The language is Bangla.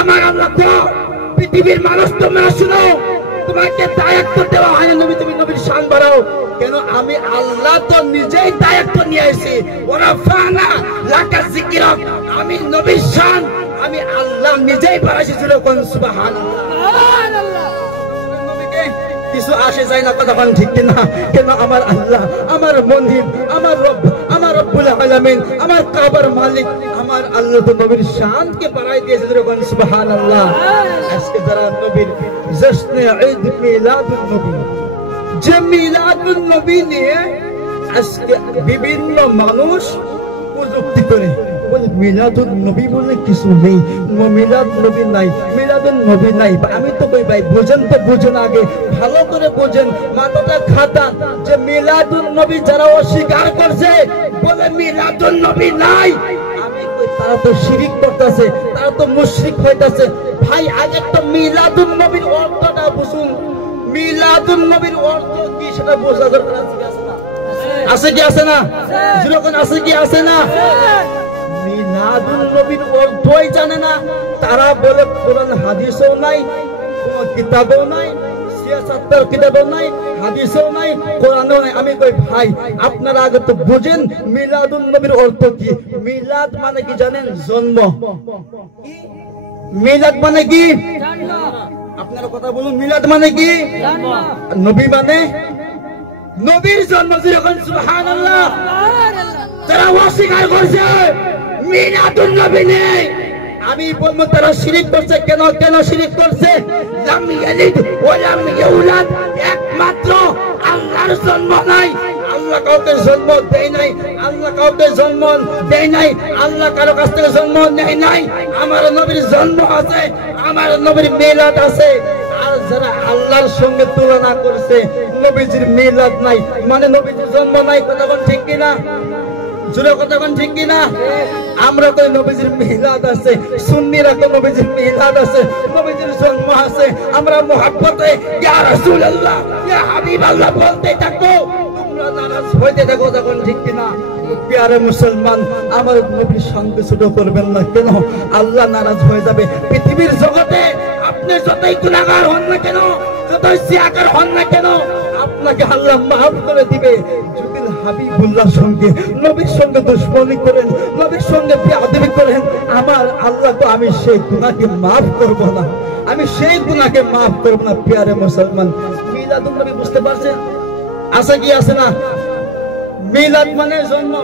আমার আল্লাহ তো পৃথিবীর মানুষ তোমরা শুনো, তোমাকে দায়িত্ব দেওয়া হয় না নবী তুমি নবীর শান বাড়াও কেন? আমি আল্লাহ তো নিজেই দায়িত্ব নিয়ে এসেছি। ওরা ফানা লাকা যিকরাক, আমি নবীর শান আমি আল্লাহ নিজেই বাড়াইছি। কোন সুবহানাল্লাহ। সুবহানাল্লাহ। নবীকে কিছু আসে যায় না কথা বলেন ঠিক কিনা? কেন আমার আল্লাহ, আমার মনিব, আমার রব, আমার রব্বুল আলামিন, আমার কাবার মালিক, আমার আল্লাহ তো নবীর শানকে বাড়াই দিয়েছে। কোন সুবহানাল্লাহ। আজকে যারা নবীর জশ্নে ঈদ মিলাদুন নবী, যে মিলাদুন নবী নিয়ে আজকে বিভিন্ন মানুষ প্রযুক্তি করে বলে মিলাদুন নবী বলে কিছু নেই, মিলাদ নবী নাই, মিলাদুন নবী নাই। আমি তো কই ভাই বুঝেন তো, বুঝুন আগে ভালো করে বুঝেন, মাথাটা খাতা যে মিলাদুন নবী যারা অস্বীকার করছে বলে মিলাদুন নবী নাই, আমি কই তারা তো শিরিক করতেছে, তারা তো মুশরিক হইতাছে। ভাই আগে তো মিলাদুন নবীর অর্থটা বুঝুন। মিলাদুন নবীর অর্থ কি সেটা বোঝা দরকার আছে কি আছে না? যেরকম আছে কি আছে না? মিলাদুন নবীর অর্থই জানে না তারা, বলে কোরআন হাদিসও নাই, কোন কিতাবও নাই, সিয়াসাতের কিতাবও নাই, হাদিসও নাই, কোরআনও নাই। আমি কই ভাই আপনারা আগে তো বুঝেন মিলাদুন নবীর অর্থ কি। মিলাদ মানে কি জানেন? জন্ম। মিলাদ মানে কি? আপনারা কথা বলুন। মিলাদ মানে কি? নবী মানে নবীর জন্ম। যেরকম সুবহানাল্লাহ। যারা অস্বীকার করছে মিলাদুন নবী নেই, আমি বলবো তারা শিরিক করছে। কেন কেন শিরিক করছে? লাম ইয়ালিদ ওয়া লাম ইউলাদ, একমাত্র আল্লাহর জন্ম নাই, আল্লাহ কাউকে জন্ম দেয় নাই, আল্লাহ কাউকে জন্ম দেয় নাই, আল্লাহ কারো কাছ থেকে জন্ম নেয় নাই। আমার নবীর জন্ম আছে, আমার নবীর মিলাদ আছে। আর যারা আল্লাহর সঙ্গে তুলনা করছে নবীজির মিলাদ নাই মানে নবীজির জন্ম নাই, কথা বল ঠিক কিনা? জোরে কথা বল ঠিক কিনা? আমরা কই নবীজির মিলাদ আছে, সুন্নিরা কই নবীজির মিলাদ আছে, নবীজির জন্ম আছে। আমরা মুহাব্বতে ইয়া রাসূলুল্লাহ ইয়া হাবিবাল্লাহ বলতে থাকো, তোমরা নারাজ হইতে থাকো, তখন ঠিক কিনা? প্রিয় মুসলমান, আমার নবীর সঙ্গে ছোট করবেন না। কেন? আল্লাহ নারাজ হয়ে যাবে। পৃথিবীর জগতে আপনি যতই গুনাহগার হন না কেন, যতই সিয়াকার হন না কেন, আপনাকে আল্লাহ মাফ করে দিবে। যদি হাবিবুল্লাহর সঙ্গে নবীর সঙ্গে দুশমনি করেন, নবীর সঙ্গে বেয়াদবি করেন, আমার আল্লাহ তো আমি সেই গুনাহকে মাফ করব না, আমি সেই গুনাহকে মাফ করব না। প্রিয় মুসলমান, মিলাদুন নবী বুঝতে পারছেন? আছে কি আছে না? মিলাদ মানে জন্ম।